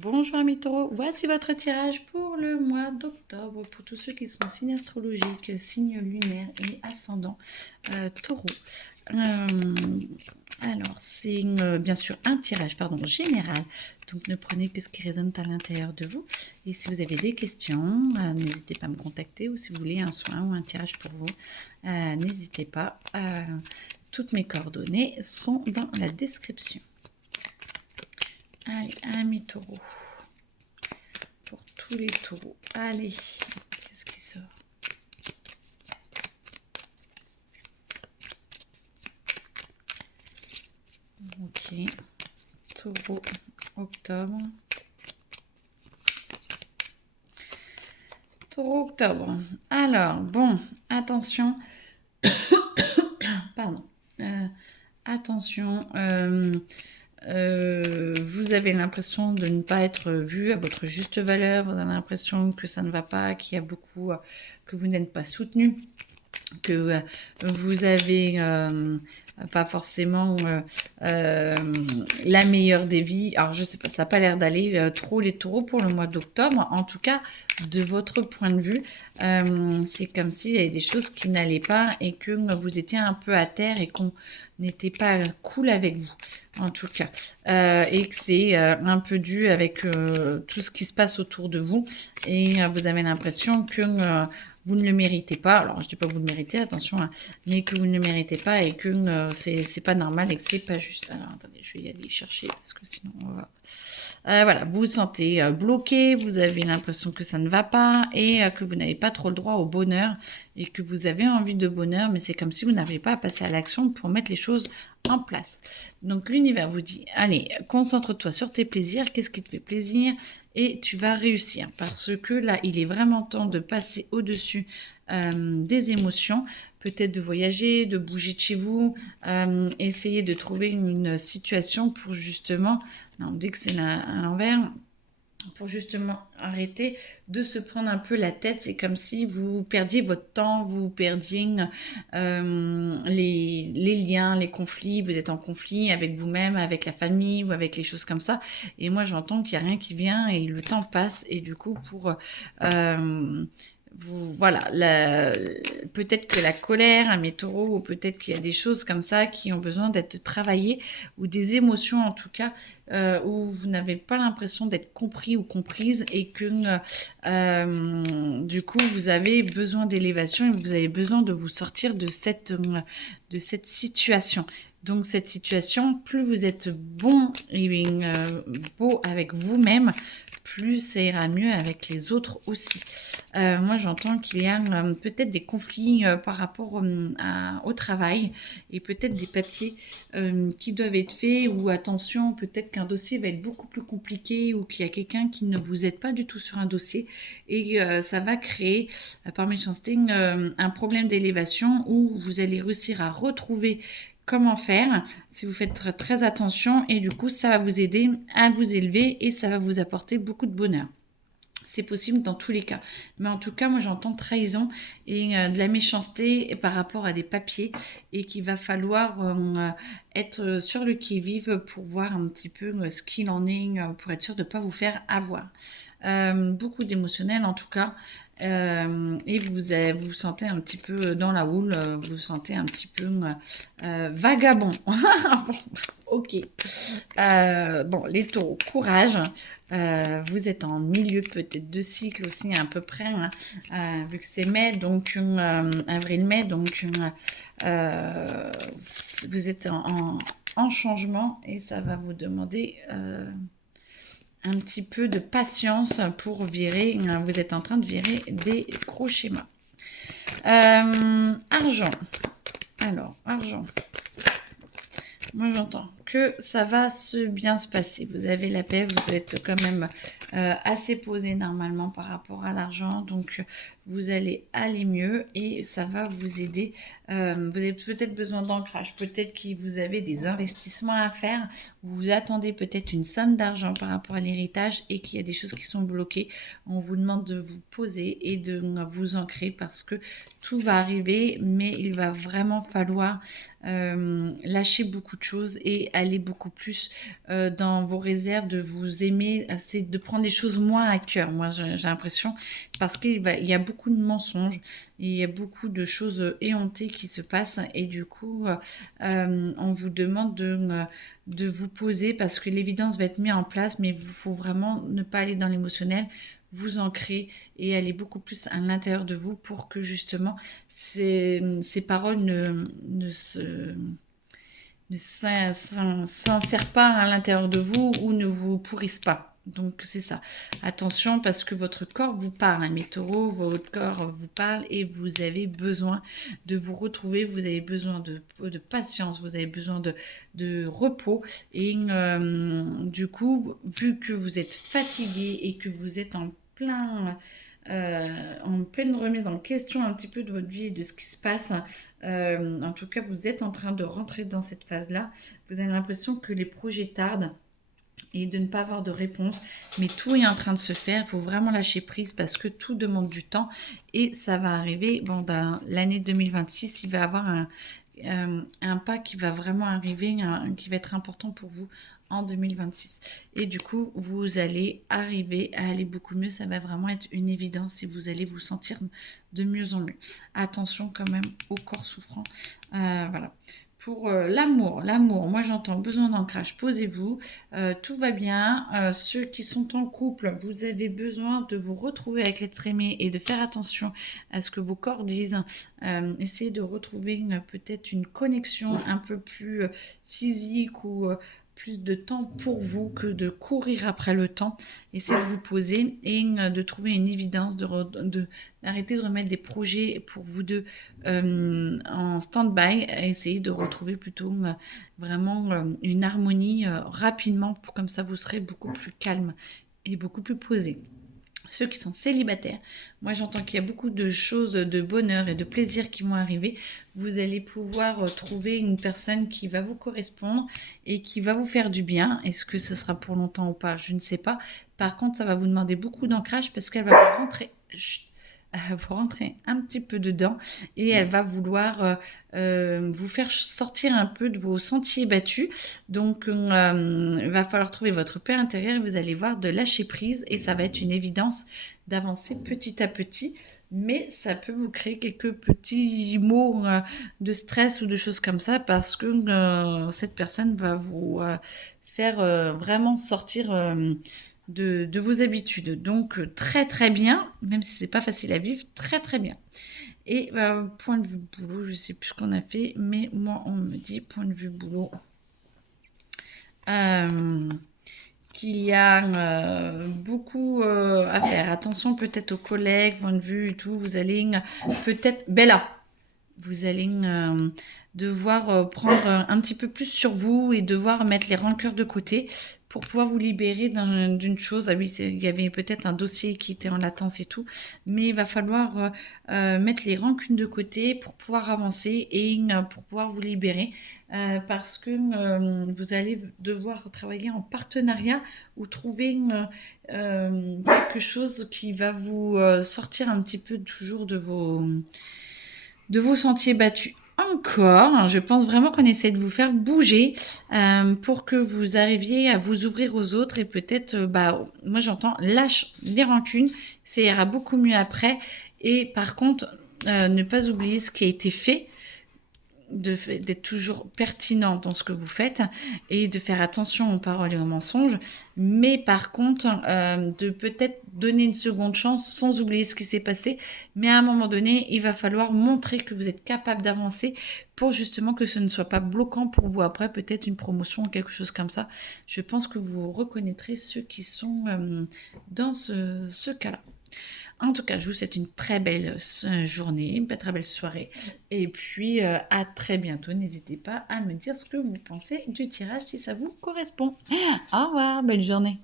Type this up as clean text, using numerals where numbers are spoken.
Bonjour mes taureaux, voici votre tirage pour le mois d'octobre pour tous ceux qui sont signes astrologiques, signes lunaires et ascendants taureau. Alors, c'est bien sûr un tirage général, donc ne prenez que ce qui résonne à l'intérieur de vous. Et si vous avez des questions, n'hésitez pas à me contacter, ou si vous voulez un soin ou un tirage pour vous, n'hésitez pas. Toutes mes coordonnées sont dans la description. Allez, amis taureaux. Pour tous les taureaux. Allez, qu'est-ce qui sort? Ok. Taureau, octobre. Taureau, octobre. Alors, bon, attention. Pardon. Attention. Vous avez l'impression de ne pas être vu à votre juste valeur, vous avez l'impression que ça ne va pas, qu'il y a beaucoup, que vous n'êtes pas soutenu, que vous avez pas forcément la meilleure des vies. Alors je sais pas, ça n'a pas l'air d'aller trop les taureaux pour le mois d'octobre. En tout cas, de votre point de vue, c'est comme s'il y avait des choses qui n'allaient pas et que vous étiez un peu à terre et qu'on n'était pas cool avec vous. En tout cas, et que c'est un peu dû avec tout ce qui se passe autour de vous et vous avez l'impression que vous ne le méritez pas. Alors, je ne dis pas que vous le méritez, attention, hein, mais que vous ne le méritez pas et que c'est pas normal et que c'est pas juste. Alors, attendez, je vais y aller chercher parce que sinon, on va... voilà, vous vous sentez bloqué, vous avez l'impression que ça ne va pas et que vous n'avez pas trop le droit au bonheur et que vous avez envie de bonheur, mais c'est comme si vous n'arrivez pas à passer à l'action pour mettre les choses en place. Donc l'univers vous dit, allez, concentre-toi sur tes plaisirs, qu'est-ce qui te fait plaisir et tu vas réussir. Parce que là, il est vraiment temps de passer au-dessus des émotions, peut-être de voyager, de bouger de chez vous, essayer de trouver une situation pour justement, non, on dit que c'est à l'envers, pour justement arrêter de se prendre un peu la tête. C'est comme si vous perdiez votre temps, vous perdiez les liens, les conflits, vous êtes en conflit avec vous-même, avec la famille ou avec les choses comme ça. Et moi, j'entends qu'il n'y a rien qui vient et le temps passe. Et du coup, pour... voilà, peut-être que la colère à mes taureaux, ou peut-être qu'il y a des choses comme ça qui ont besoin d'être travaillées, ou des émotions en tout cas, où vous n'avez pas l'impression d'être compris ou comprise, et que du coup vous avez besoin d'élévation et vous avez besoin de vous sortir de cette situation. Donc cette situation, plus vous êtes bon et beau avec vous-même, plus ça ira mieux avec les autres aussi. Moi, j'entends qu'il y a peut-être des conflits par rapport au travail et peut-être des papiers qui doivent être faits, ou attention, peut-être qu'un dossier va être beaucoup plus compliqué, ou qu'il y a quelqu'un qui ne vous aide pas du tout sur un dossier et ça va créer, par méchanceté, un problème d'élévation où vous allez réussir à retrouver comment faire si vous faites très attention, et du coup ça va vous aider à vous élever et ça va vous apporter beaucoup de bonheur. C'est possible dans tous les cas. Mais en tout cas, moi j'entends trahison et de la méchanceté par rapport à des papiers, et qu'il va falloir être sur le qui-vive pour voir un petit peu ce qu'il en est, pour être sûr de ne pas vous faire avoir. Beaucoup d'émotionnel en tout cas. Et vous sentez un petit peu dans la houle, vous sentez un petit peu vagabond. Bon, ok. Bon, les taureaux, courage. Vous êtes en milieu peut-être de cycle aussi à peu près, hein, vu que c'est mai, donc avril-mai, donc vous êtes en changement, et ça va vous demander un petit peu de patience pour virer. Vous êtes en train de virer des gros schémas. Argent. Alors, argent. Moi, j'entends que ça va bien se passer. Vous avez la paix, vous êtes quand même assez posé normalement par rapport à l'argent. Donc, vous allez aller mieux et ça va vous aider. Vous avez peut-être besoin d'ancrage. Peut-être que vous avez des investissements à faire. Vous attendez peut-être une somme d'argent par rapport à l'héritage et qu'il y a des choses qui sont bloquées. On vous demande de vous poser et de vous ancrer, parce que tout va arriver, mais il va vraiment falloir lâcher beaucoup de choses et aller beaucoup plus dans vos réserves, de vous aimer, c'est de prendre les choses moins à cœur, moi j'ai l'impression, parce qu'il y a beaucoup de mensonges, il y a beaucoup de choses éhontées qui se passent, et du coup, on vous demande de vous poser, parce que l'évidence va être mise en place, mais il faut vraiment ne pas aller dans l'émotionnel, vous ancrer et aller beaucoup plus à l'intérieur de vous pour que justement ces paroles ne s'insèrent pas à l'intérieur de vous ou ne vous pourrissent pas. Donc c'est ça. Attention, parce que votre corps vous parle, hein, mes taureaux, votre corps vous parle et vous avez besoin de vous retrouver, vous avez besoin de patience, vous avez besoin de repos. Et du coup, vu que vous êtes fatigué et que vous êtes en pleine remise en question un petit peu de votre vie et de ce qui se passe. En tout cas, vous êtes en train de rentrer dans cette phase-là. Vous avez l'impression que les projets tardent et de ne pas avoir de réponse, mais tout est en train de se faire. Il faut vraiment lâcher prise parce que tout demande du temps et ça va arriver. Bon, dans l'année 2026, il va y avoir un pas qui va vraiment arriver, qui va être important pour vous en 2026. Et du coup, vous allez arriver à aller beaucoup mieux. Ça va vraiment être une évidence et vous allez vous sentir de mieux en mieux. Attention quand même au corps souffrant. Voilà. Pour l'amour, moi j'entends besoin d'ancrage, posez-vous, tout va bien. Ceux qui sont en couple, vous avez besoin de vous retrouver avec l'être aimé et de faire attention à ce que vos corps disent. Essayez de retrouver peut-être une connexion un peu plus physique ou plus de temps pour vous que de courir après le temps. Essayez de vous poser et de trouver une évidence, d'arrêter de remettre des projets pour vous deux en stand-by. Essayez de retrouver plutôt vraiment une harmonie rapidement, comme ça vous serez beaucoup plus calme et beaucoup plus posé. Ceux qui sont célibataires, moi j'entends qu'il y a beaucoup de choses de bonheur et de plaisir qui vont arriver. Vous allez pouvoir trouver une personne qui va vous correspondre et qui va vous faire du bien. Est-ce que ce sera pour longtemps ou pas? Je ne sais pas. Par contre, ça va vous demander beaucoup d'ancrage parce qu'elle va vous rentrer... vous rentrer un petit peu dedans et elle va vouloir vous faire sortir un peu de vos sentiers battus. Donc, il va falloir trouver votre paix intérieure et vous allez voir de lâcher prise et ça va être une évidence d'avancer petit à petit. Mais ça peut vous créer quelques petits mots de stress ou de choses comme ça parce que cette personne va vous faire vraiment sortir... de vos habitudes. Donc très très bien, même si c'est pas facile à vivre, très très bien. Et point de vue boulot, je sais plus ce qu'on a fait, mais moi on me dit point de vue boulot qu'il y a beaucoup à faire. Attention peut-être aux collègues, point de vue et tout, vous allez peut-être Bella, vous allez devoir prendre un petit peu plus sur vous et devoir mettre les rancœurs de côté pour pouvoir vous libérer d'une chose. Ah oui, il y avait peut-être un dossier qui était en latence et tout, mais il va falloir mettre les rancunes de côté pour pouvoir avancer et pour pouvoir vous libérer parce que vous allez devoir travailler en partenariat ou trouver quelque chose qui va vous sortir un petit peu toujours de vos sentiers battus. Encore, je pense vraiment qu'on essaie de vous faire bouger pour que vous arriviez à vous ouvrir aux autres et peut-être, moi j'entends, lâche les rancunes, ça ira beaucoup mieux après. Et par contre, ne pas oublier ce qui a été fait, d'être toujours pertinent dans ce que vous faites et de faire attention aux paroles et aux mensonges, mais par contre de peut-être donner une seconde chance sans oublier ce qui s'est passé, mais à un moment donné il va falloir montrer que vous êtes capable d'avancer pour justement que ce ne soit pas bloquant pour vous après, peut-être une promotion ou quelque chose comme ça. Je pense que vous reconnaîtrez ceux qui sont dans ce cas-là. En tout cas, je vous souhaite une très belle journée, une très belle soirée. Et puis, à très bientôt. N'hésitez pas à me dire ce que vous pensez du tirage si ça vous correspond. Au revoir, belle journée.